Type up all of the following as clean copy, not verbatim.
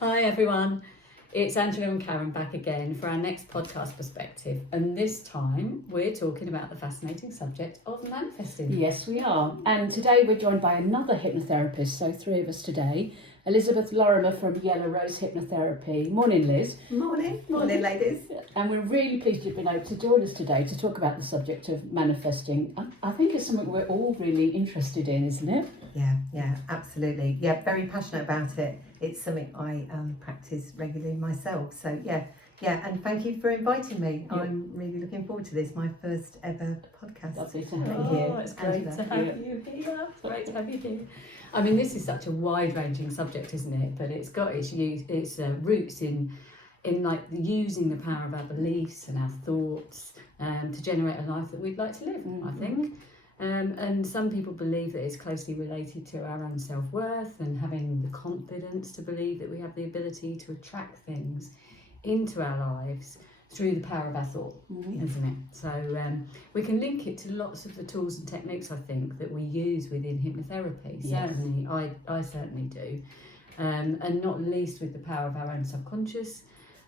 Hi everyone, it's Angela and Karen back again for our next podcast perspective, and this time we're talking about the fascinating subject of manifesting. Yes, we are, and today we're joined by another hypnotherapist, so three of us today. Elizabeth Lorimer from Yellow Rose Hypnotherapy. Morning, Liz. Morning ladies. And we're really pleased you've been able to join us today to talk about the subject of manifesting. I think it's something we're all really interested in, isn't it? Yeah, absolutely. Yeah, very passionate about it. It's something I practice regularly myself. So yeah, and thank you for inviting me. Yeah. I'm really looking forward to this, my first ever podcast. Lovely to have you here. It's great to have you here. It's great to have you here. I mean, this is such a wide-ranging subject, isn't it? But it's got its roots in like using the power of our beliefs and our thoughts to generate a life that we'd like to live. I think. And some people believe that it's closely related to our own self-worth and having the confidence to believe that we have the ability to attract things into our lives through the power of our thought, isn't it? So we can link it to lots of the tools and techniques, I think, that we use within hypnotherapy. Yes. Certainly, I certainly do. And not least with the power of our own subconscious,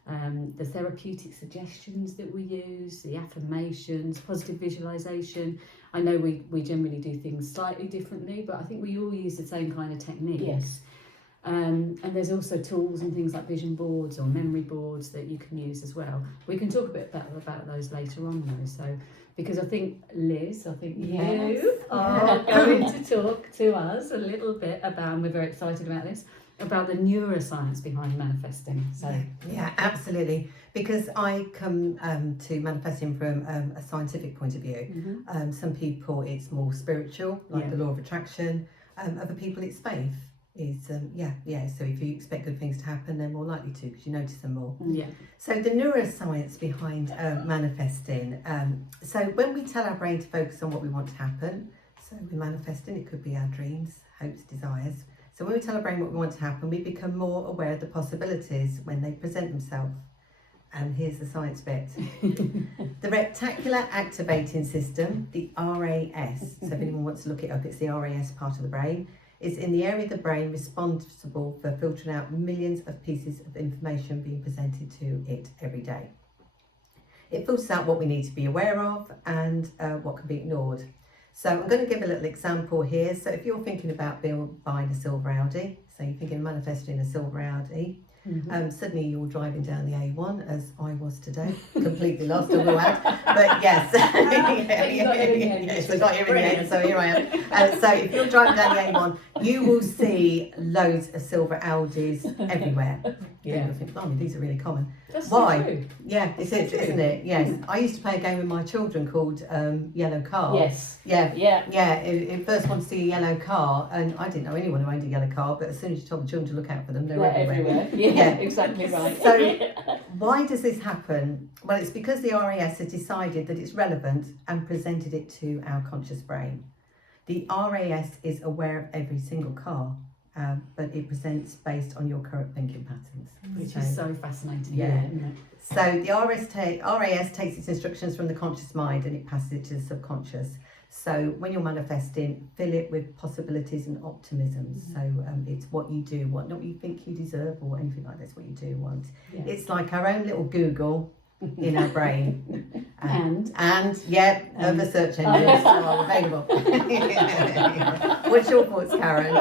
the therapeutic suggestions that we use, the affirmations, positive visualization. I know we generally do things slightly differently, but I think we all use the same kind of techniques. Yes. And there's also tools and things like vision boards or memory boards that you can use as well. We can talk a bit about those later on though. So, because I think Liz, Yes. you are going to talk to us a little bit about, and we're very excited about this, about the neuroscience behind manifesting. So yeah, absolutely. Because I come to manifesting from a scientific point of view. Some people it's more spiritual, like the law of attraction. Other people it's faith. So if you expect good things to happen, they're more likely to because you notice them more. So the neuroscience behind manifesting. So when we tell our brain to focus on what we want to happen, so we're manifesting, it could be our dreams, hopes, desires. So when we tell our brain what we want to happen, we become more aware of the possibilities when they present themselves. And here's the science bit. The reticular activating system, the RAS, so if anyone wants to look it up, it's the RAS part of the brain, is in the area of the brain responsible for filtering out millions of pieces of information being presented to it every day. It filters out what we need to be aware of and what can be ignored. So I'm going to give a little example here. So if you're thinking about buying a silver Audi, so you're thinking of manifesting a silver Audi, suddenly you're driving down the A1, as I was today, completely lost, all that. But yes, we got here in the end, so here I am. So if you're driving down the A1, you will see loads of silver Audis everywhere. Yeah, you'll think, blimey, these are really common. that's Why? So true. Yeah, it is, isn't it? Yes. I used to play a game with my children called Yellow Car. Yes. Yeah. It first wanted to see a yellow car, and I didn't know anyone who owned a yellow car, but as soon as you told the children to look out for them, they were everywhere. Yeah, exactly right. So why does this happen? Well, it's because the RAS has decided that it's relevant and presented it to our conscious brain. The RAS is aware of every single car, but it presents based on your current thinking patterns. Which is so fascinating. Yeah. Isn't it? So the RAS takes its instructions from the conscious mind and it passes it to the subconscious. So when you're manifesting, fill it with possibilities and optimism. So it's what you do want, not what you think you deserve or anything like this, what you do want. Yeah. It's like our own little Google in our brain. and other search engines are available. What's your thoughts, Karen?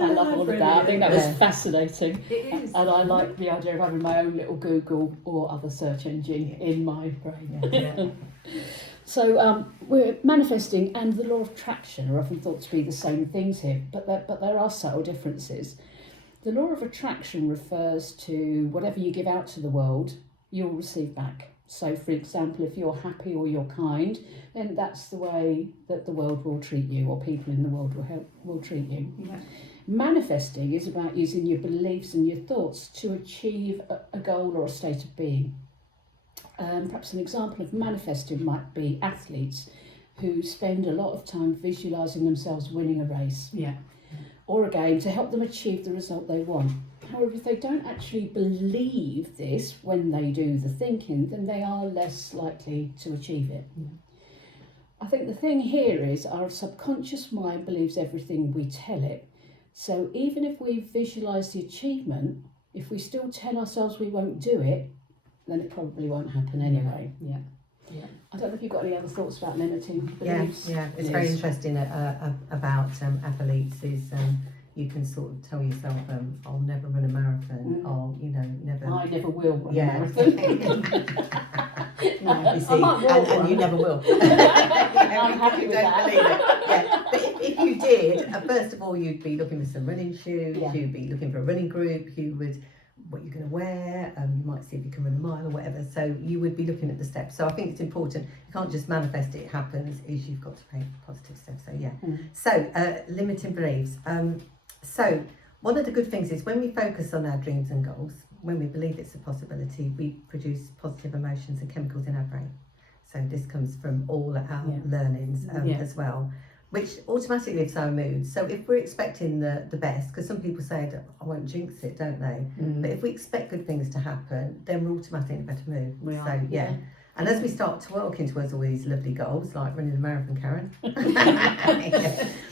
I love all of that. I think that was fascinating. It is. And I like the idea of having my own little Google or other search engine in my brain. So we're manifesting and the law of attraction are often thought to be the same things here, but there are subtle differences. The law of attraction refers to whatever you give out to the world, you'll receive back. So, for example, if you're happy or you're kind, then that's the way that the world will treat you, or people in the world will treat you. Yeah. Manifesting is about using your beliefs and your thoughts to achieve a goal or a state of being. Perhaps an example of manifesting might be athletes who spend a lot of time visualising themselves winning a race. Yeah. or a game to help them achieve the result they want. However, if they don't actually believe this when they do the thinking, then they are less likely to achieve it. I think the thing here is our subconscious mind believes everything we tell it. So even if we visualise the achievement, if we still tell ourselves we won't do it, then it probably won't happen anyway. Yeah. I don't know if you've got any other thoughts about limiting beliefs. Yeah. It's very interesting about athletes is you can sort of tell yourself, I'll never run a marathon, or never. I never will run a marathon. No, you see, I might walk and one. you never will. I'm happy you with don't that. believe it. Yeah. But if you did, first of all, you'd be looking for some running shoes. Yeah. You'd be looking for a running group. You would what you're going to wear. You might see if you can run a mile or whatever. So you would be looking at the steps. So I think it's important. You can't just manifest it happens. Is you've got to take positive steps. So yeah. So limiting beliefs. So one of the good things is when we focus on our dreams and goals, when we believe it's a possibility, we produce positive emotions and chemicals in our brain. So this comes from all our learnings as well, which automatically lifts our mood. So if we're expecting the best, because some people say that I won't jinx it, don't they? But if we expect good things to happen, then we're automatically in a better mood. We So are. yeah. And as we start to working towards all these lovely goals, like running a marathon, Karen,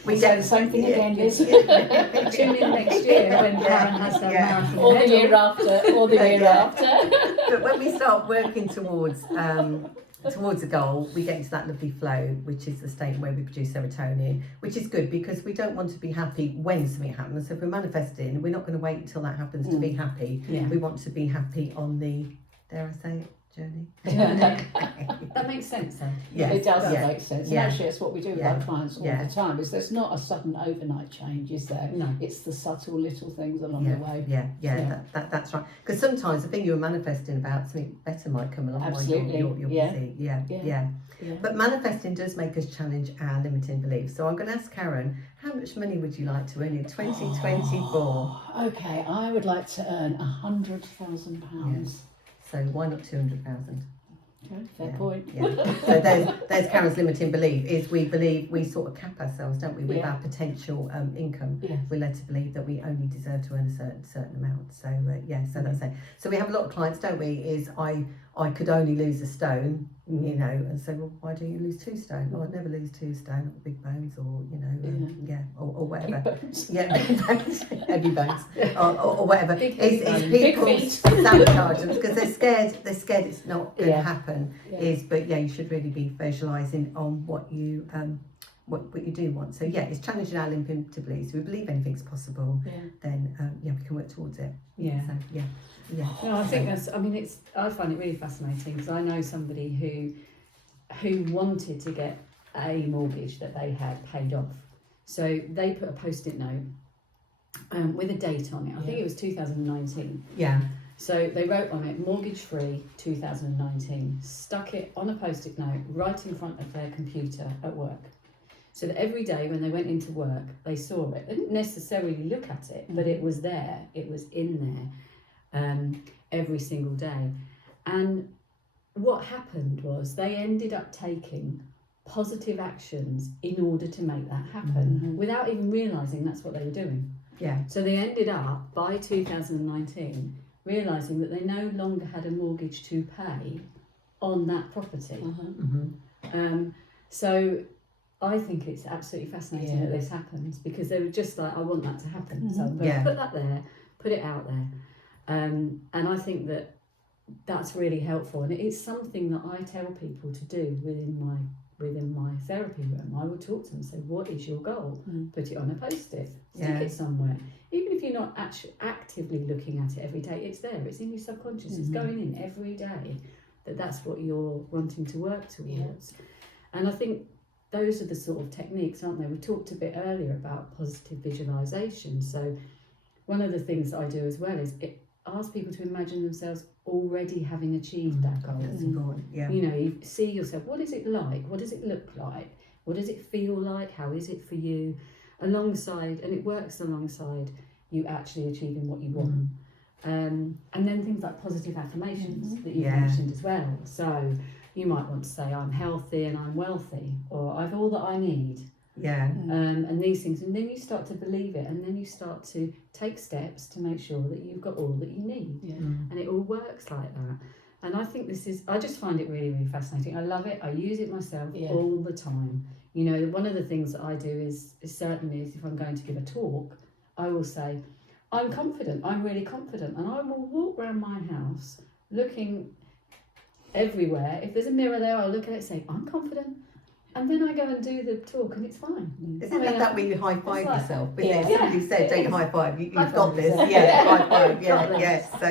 we say the same thing again, Liz. Tune in next year when Karen has her marathon. Or the year after, or the year after. But when we start working towards a goal, we get into that lovely flow, which is the state where we produce serotonin, which is good because we don't want to be happy when something happens. So if we're manifesting, we're not going to wait until that happens to be happy. Yeah. We want to be happy on the, dare I say it, journey. That makes sense though. It does Yeah. make sense. Yeah. And actually, it's what we do with our clients all the time. Is there's not a sudden overnight change, is there? No. It's the subtle little things along the way. Yeah. That's right. Because sometimes the thing you're manifesting about, something better might come along Absolutely. while you're busy. Yeah. But manifesting does make us challenge our limiting beliefs. So I'm going to ask Karen, how much money would you like to earn in 2024? Okay, I would like to earn £100,000. So why not 200,000? Okay, fair point. Yeah. So there's Karen's limiting belief, is we believe we sort of cap ourselves, don't we, with our potential income. Yeah. We're led to believe that we only deserve to earn a certain amount. So so that's it. So we have a lot of clients, don't we, is I could only lose a stone, and so, well, why don't you lose 2 stone? Well, I'd never lose 2 stone, big bones, or or whatever. Big bones. Yeah, big bones, heavy bones, or whatever. Big It's Big people feet. sabotage them because they're scared it's not going to happen. Yeah. But you should really be visualising on what you what you do want. So it's challenging our limiting beliefs. If we believe anything's possible, then we can work towards it. Yeah. So, No, I think I find it really fascinating because I know somebody who wanted to get a mortgage that they had paid off. So they put a post-it note with a date on it. I think it was 2019. Yeah. So they wrote on it, mortgage free 2019, stuck it on a post-it note right in front of their computer at work. So that every day when they went into work, they saw it. They didn't necessarily look at it, but it was there. It was in there every single day. And what happened was they ended up taking positive actions in order to make that happen without even realising that's what they were doing. Yeah. So they ended up, by 2019, realising that they no longer had a mortgage to pay on that property. So I think it's absolutely fascinating that this happens because they were just like, I want that to happen. So I'm going to put that there, put it out there. And I think that that's really helpful. And it's something that I tell people to do within my therapy room. I will talk to them and say, what is your goal? Put it on a post-it, stick it somewhere. Even if you're not actually actively looking at it every day, it's there, it's in your subconscious, it's going in every day, that's what you're wanting to work towards. And I think those are the sort of techniques, aren't they? We talked a bit earlier about positive visualisation. So one of the things that I do as well is ask people to imagine themselves already having achieved that goal. That's important. Yeah. You see yourself, what is it like? What does it look like? What does it feel like? How is it for you? Alongside, and it works alongside you actually achieving what you want. And then things like positive affirmations that you mentioned as well. So you might want to say, I'm healthy and I'm wealthy, or I've all that I need, Yeah. And these things, and then you start to believe it, and then you start to take steps to make sure that you've got all that you need, and it all works like that. And I think I just find it really, really fascinating. I love it. I use it myself all the time. You know, one of the things that I do is certainly if I'm going to give a talk, I will say, I'm confident, I'm really confident, and I will walk around my house looking everywhere. If there's a mirror there, I'll look at it and say, I'm confident. And then I go and do the talk and it's fine. Isn't that way you high five yourself? Yeah. Somebody said, don't you high five? You've High got five this. yourself. Yeah, high five. Got Yeah, this. yeah. So,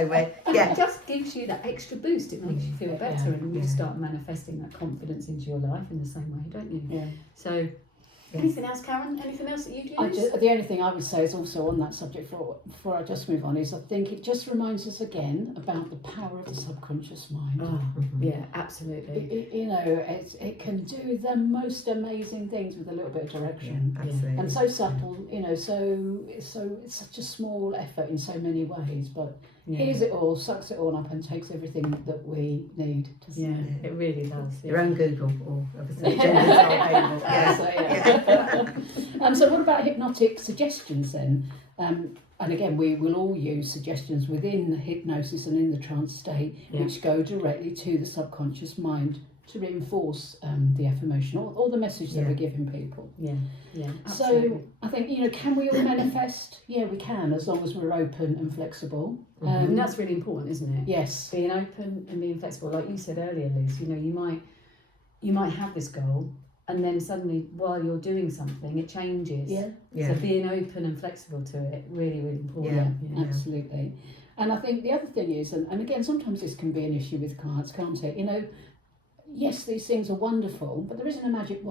And yeah. it just gives you that extra boost. It makes you feel better, and you Yeah. start manifesting that confidence into your life in the same way, don't you? Yeah. So, anything else, Karen? Anything else that you'd use? The only thing I would say is also on that subject before I just move on is I think it just reminds us again about the power of the subconscious mind. Oh, yeah, absolutely. It can do the most amazing things with a little bit of direction. Absolutely. And so subtle, so it's such a small effort in so many ways, but hears it all, sucks it all up, and takes everything that we need to see. Yeah, it really does. Your own Google or obviously genders are available. Yeah. So what about hypnotic suggestions then? And again, we will all use suggestions within the hypnosis and in the trance state, which go directly to the subconscious mind to reinforce the affirmation or the message that we're giving people. Yeah, absolutely. So I think, can we all manifest? Yeah, we can, as long as we're open and flexible. And that's really important, isn't it? Yes. Being open and being flexible. Like you said earlier, Liz, you might have this goal, and then suddenly while you're doing something it changes. So being open and flexible to it, really, really important. Yeah. Absolutely. And I think the other thing is, and again, sometimes this can be an issue with clients, can't it? Yes, these things are wonderful, but there isn't a magic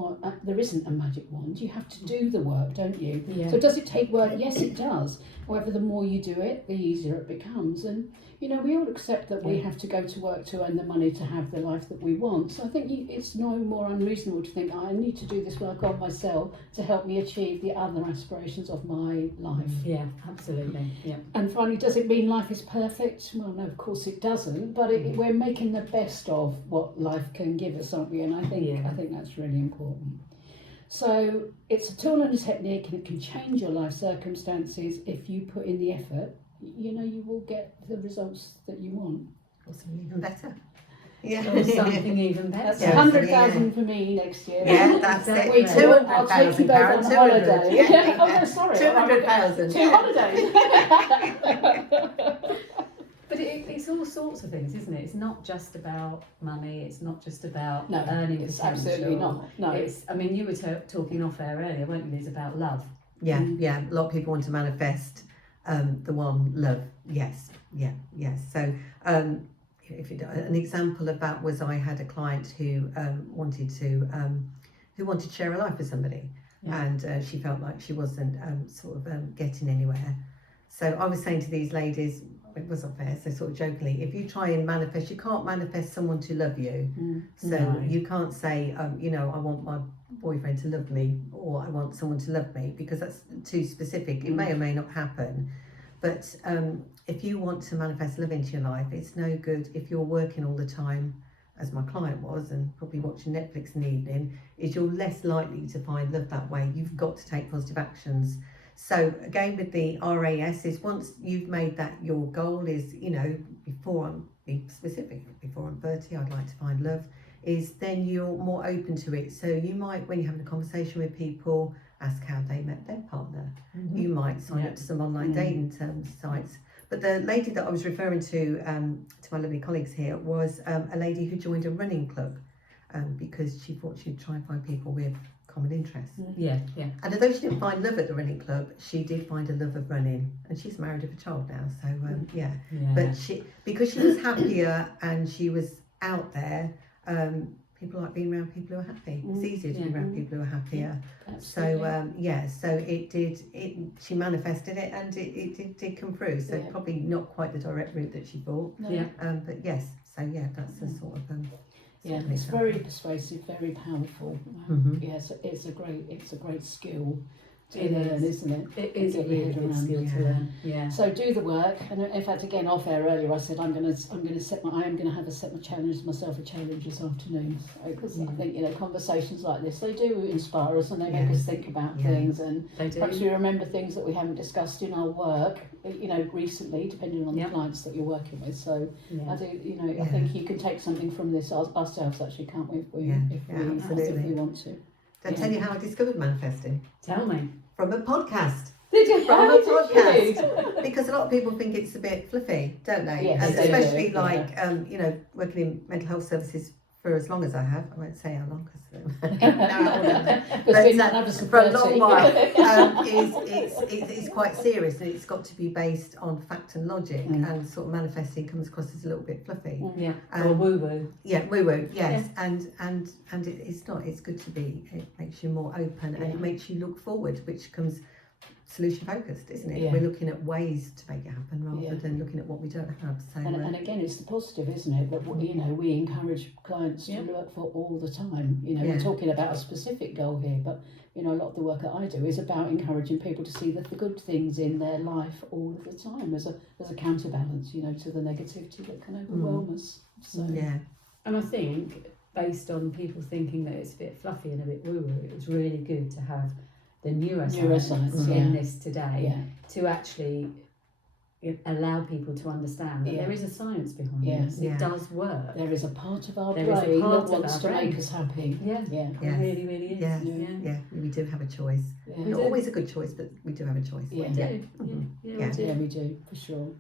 wand. You have to do the work, don't you? Yeah. So does it take work? Yes, it does. However, the more you do it, the easier it becomes. And we all accept that we have to go to work to earn the money to have the life that we want. So I think it's no more unreasonable to think, I need to do this work on myself to help me achieve the other aspirations of my life. Yeah, absolutely. Yeah. And finally, does it mean life is perfect? Well, no, of course it doesn't. But we're making the best of what life can give us, aren't we? And I think that's really important. So it's a tool and a technique, and it can change your life circumstances if you put in the effort. You will get the results that you want. Or something even better. Yeah. Or something even better. That's 100,000 for me next year. Yeah, that's it. We two, I'll take you both on holiday. Yeah. Oh, no, sorry. 200,000. 2 holidays. But it's all sorts of things, isn't it? It's not just about money. It's not just about earning it's potential. absolutely not. No. You were talking off air earlier, weren't you, Liz, about love? Yeah. A lot of people want to manifest the one love. Yes. So an example of that was I had a client who wanted to share a life with somebody, and she felt like she wasn't getting anywhere. So I was saying to these ladies, it wasn't fair, so sort of jokingly, if you try and manifest, you can't manifest someone to love you. So you can't say, I want my boyfriend to love me, or I want someone to love me, because that's too specific. It may or may not happen. But if you want to manifest love into your life, it's no good if you're working all the time, as my client was, and probably watching Netflix in the evening, is you're less likely to find love that way. You've got to take positive actions. So again, with the RAS, is once you've made that your goal is, before I'm 30, I'd like to find love, is then you're more open to it. So you might, when you're having a conversation with people, ask how they met their partner. You might sign up to some online dating sites. But the lady that I was referring to my lovely colleagues here, was a lady who joined a running club because she thought she'd try and find people with common interests. Yeah. And although she didn't find love at the running club, she did find a love of running, and she's married with a child now. So but because she was happier and she was out there, people like being around people who are happy. It's easier to be around people who are happier. She manifested it, and it did come through. So probably not quite the direct route that she thought. But yes. So that's the sort of. It's very persuasive, very powerful. Yes, it's a great skill to learn, isn't it? It is a Get your really head good around. skill to learn. Yeah. So do the work, and in fact, again, off air earlier, I said I am going to set my challenge myself a challenge this afternoon, because I think conversations like this, they do inspire us and they make us think about things, and They do. perhaps we remember things that we haven't discussed in our work, recently, depending on the clients that you're working with. So I do, I think you can take something from this ourselves, actually, can't we? If we want to. Did I tell you how I discovered manifesting? Tell me. From a podcast. Did you? From a podcast. Because a lot of people think it's a bit fluffy, don't they? Yes, and they do, especially working in mental health services for as long as I have. I won't say how long because for a long while. It's quite serious, and it's got to be based on fact and logic, and sort of manifesting comes across as a little bit fluffy. Yeah. Or woo woo. Yeah, woo woo. Yes, and it's not. It's good to be. It makes you more open, and it makes you look forward, which comes solution focused, isn't it? Yeah. We're looking at ways to make it happen rather than looking at what we don't have. So and again, it's the positive, isn't it? That we encourage clients to look for all the time. We're talking about a specific goal here, but a lot of the work that I do is about encouraging people to see the good things in their life all of the time as a counterbalance, to the negativity that can overwhelm us. So And I think based on people thinking that it's a bit fluffy and a bit woo woo, it's really good to have the neuroscience in this today to actually allow people to understand that there is a science behind this. It does work. There is a part of our There brain is a part that of wants our to brain. make us happy. It really, really is. Yeah, we do have a choice. Yeah. Not always a good choice, but we do have a choice. We do. For sure.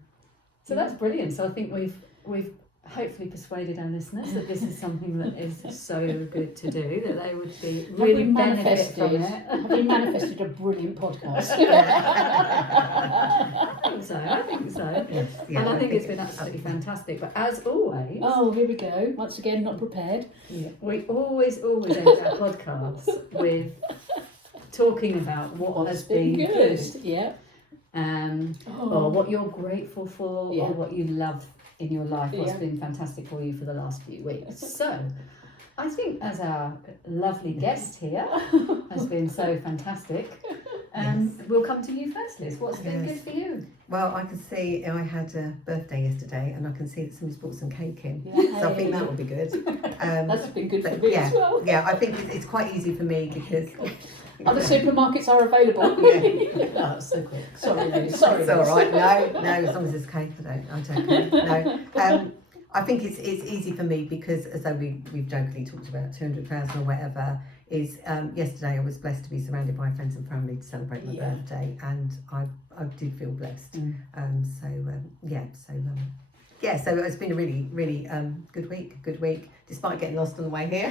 So that's brilliant. So I think we've hopefully persuaded our listeners that this is something that is so good to do, that they would be really benefit from it. Have we manifested a brilliant podcast? I think so. Yes, And I think it's been absolutely fantastic. But as always, here we go. Once again, not prepared. we always end our podcast with talking about what has been good. Yeah. Or what you're grateful for, Yeah. or what you love in your life, what's been fantastic for you for the last few weeks. So I think as our lovely guest here has been so fantastic, we'll come to you first, Liz. What's been good for you? Well, I can see I had a birthday yesterday, and I can see that somebody's brought some cake in. So I think that would be good. That's been good for me as well. Yeah, I think it's quite easy for me because other supermarkets are available. That's so quick. Sorry, Liz. Sorry. It's all right. No, as long as there's cake, I don't care. No. I think it's easy for me because, as though we've jokingly talked about 200,000 or whatever, is yesterday I was blessed to be surrounded by friends and family to celebrate my birthday, and I did feel blessed. So it's been a really, really good week, despite getting lost on the way here.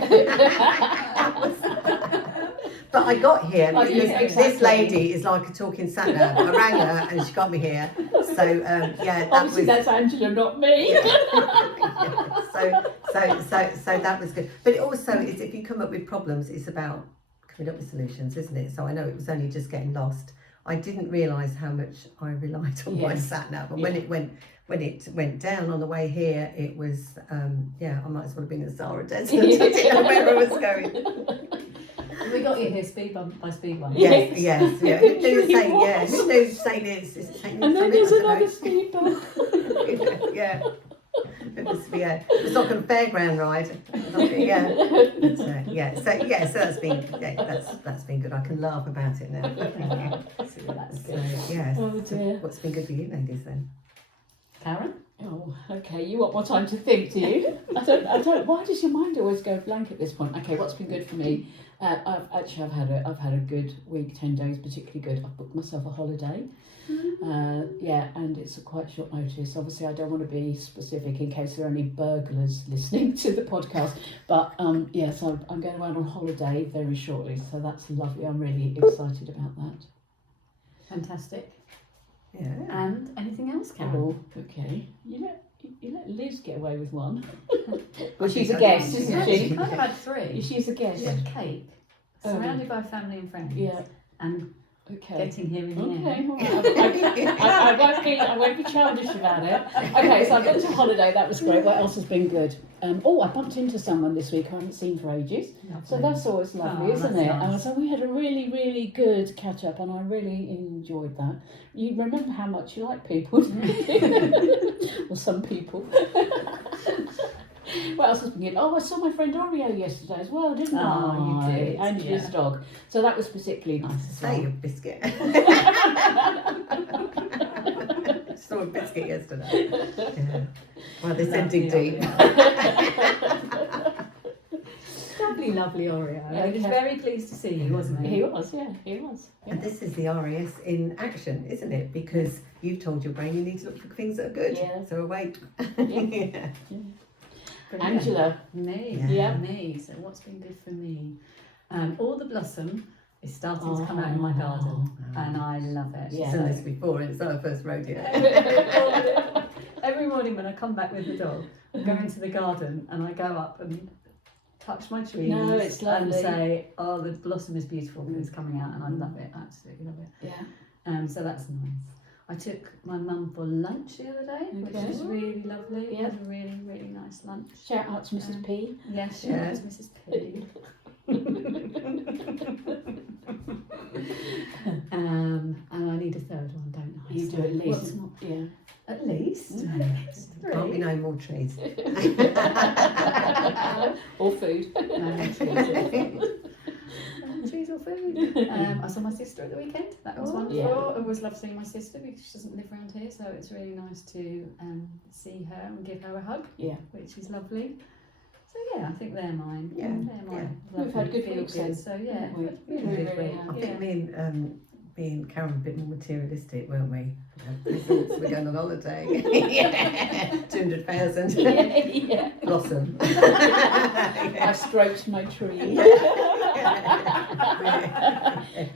But I got here because this lady is like a talking sat nav. I rang her and she got me here. So Obviously that's Angela, not me. So that was good. But it also is, if you come up with problems, it's about coming up with solutions, isn't it? So I know it was only just getting lost. I didn't realise how much I relied on my sat nav, and when it went down on the way here, it was I might as well have been in the Sahara Desert. I didn't know where I was going. We got you here speed bump by speed bump. Yes. Who knew St. Is St. And then there's another speed bump. It was like a fairground ride. So that's been good. I can laugh about it now. That's good. Yes. Oh dear. What's been good for you, ladies, then? Karen? Oh, okay. You want more time to think, do you? I don't. Why does your mind always go blank at this point? Okay, what's been good for me? I've had a good week, 10 days, particularly good. I've booked myself a holiday. And it's a quite short notice. Obviously, I don't want to be specific in case there are any burglars listening to the podcast. But so I'm going away on holiday very shortly. So that's lovely. I'm really excited about that. Fantastic. Yeah. And anything else, Karen? Oh, okay. You let Liz get away with one. Well, she's a guest, isn't She she? kind of had three. She's a guest. She had cake, surrounded by family and friends. Yeah. And Okay. getting here in the end. Okay, all right. I won't be childish about it. Okay, so I've been to holiday. That was great. What else has been good? I bumped into someone this week I haven't seen for ages. So that's always lovely, isn't it? Nice. And so we had a really, really good catch up, and I really enjoyed that. You remember how much you like people, or some people. What else has been good? I saw my friend Oreo yesterday as well, didn't I? Oh, you did, And his dog. So that was particularly nice as Say well. your biscuit. Saw a biscuit yesterday. Yeah. Well, they said dig deep. Lovely Oreo. He was very pleased to see you, wasn't he? He was, yeah. And this is the RAS in action, isn't it? Because you've told your brain you need to look for things that are good. Yeah. So awake. Yeah. Angela. Me. Yeah. Me. So what's been good for me? All the blossom is starting to come out in my garden, and I love it. She's done this before, and it's not her first rodeo. Every morning when I come back with the dog, I go into the garden and I go up and touch my trees it's and lovely. say, "Oh, the blossom is beautiful because it's coming out," and I love it. Absolutely love it. Yeah. So that's nice. I took my mum for lunch the other day, which was really lovely. Yeah. Had a really, really nice lunch. Shout out to Mrs. P. Yes, Yeah. yes, Mrs. P. And I need a third one, don't I? You So do at least. what's not- Yeah. At least. Can't be no more trees. Or food. Trees or food. I saw my sister at the weekend. That was wonderful. yeah. I always love seeing my sister because she doesn't live around here, so it's really nice to see her and give her a hug. Yeah. Which is lovely. So yeah, I think they're mine. Yeah, They're mine. We've had good Feel weeks good. then. So yeah, We really good really week. have. I think me and Karen were a bit more materialistic, weren't we? We thought we're going on holiday. 200,000. Yeah. Blossom. I stroked my tree.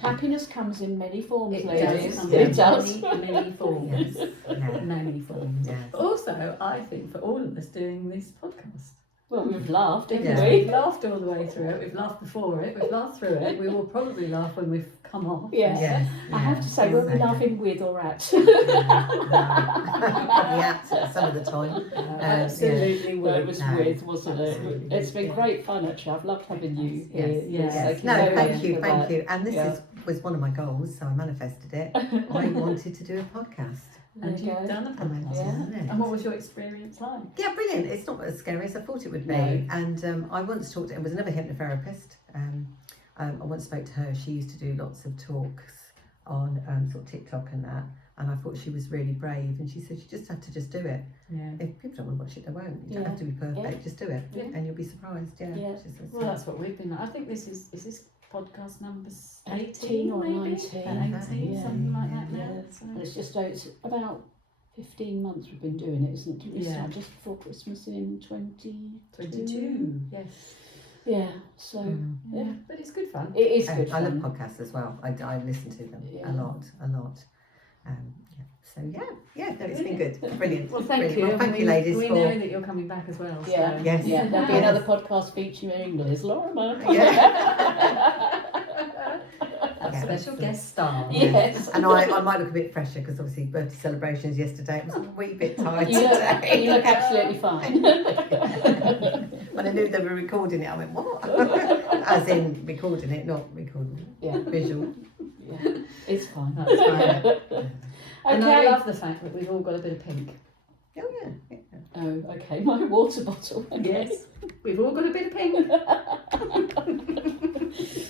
Happiness comes in many forms, It ladies. does. It does. Many forms. Yes. Yeah. Many forms. Yes. But also, I think for all of us doing this podcast, Well, we've laughed, haven't Yeah. we've we? laughed all the way through it. We've laughed before it. We've laughed through it. We will probably laugh when we've come off. Yeah. Yes. I have to say, were we So- laughing with or at? Probably at some of the time. Absolutely. Well, it would. was No, with, wasn't it? absolutely. It's been great fun, actually. I've loved having you here. Yes. Yes. Yes. So No, very thank much you, for thank that. you. And this Yeah. was one of my goals, so I manifested it. I wanted to do a podcast. And There you you've go. done a And I podcast. did it. And what was your experience like? Yeah, brilliant. It's not as scary as I thought it would be. No. And I once talked to, it was another hypnotherapist. I once spoke to her. She used to do lots of talks on sort of TikTok and that. And I thought she was really brave. And she said, you just have to just do it. Yeah. If people don't want to watch it, they won't. You don't Yeah. have to be perfect. Yeah. Just do it. Yeah. And you'll be surprised. Yeah. Yeah. She says, Well, that's what we've been like. I think this is this podcast number 18 18 or maybe? 19. 18, Yeah. something like that Yeah. now. So. And it's about 15 months we've been doing it, isn't it? We Yeah. started just before Christmas in 22. Yes. Yeah, so Yeah. yeah. But it's good fun. It is good I love fun. podcasts as well. I listen to them Yeah. a lot. Yeah. So yeah, no, it's been good. Brilliant. Well, thank Brilliant. you. Well, thank we, you, ladies, We for know that you're coming back as well. Yeah. So. Yes. Yeah, there'll be Yes. another podcast featuring Liz Lorimer. A special guest star. Yes. And I might look a bit fresher because obviously birthday celebrations yesterday. It was a wee bit tired You today. look absolutely fine. When I knew they were recording it, I went, what? As in recording it, not recording it. Yeah, Visual. yeah, it's fine. That's fine. And I Okay. love the fact that we've all got a bit of pink. Oh yeah. Oh, okay. My water bottle. Yes. We've all got a bit of pink.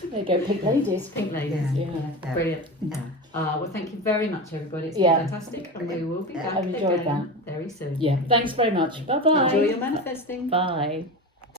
There you go, pink ladies. Pink ladies. Yeah. Yeah. Brilliant. Yeah. Well, thank you very much, everybody. It's Yeah. been fantastic. And we Brilliant. will be Yeah. back I've enjoyed again very soon. Yeah. Thanks very much. Bye bye. Enjoy your manifesting. Bye.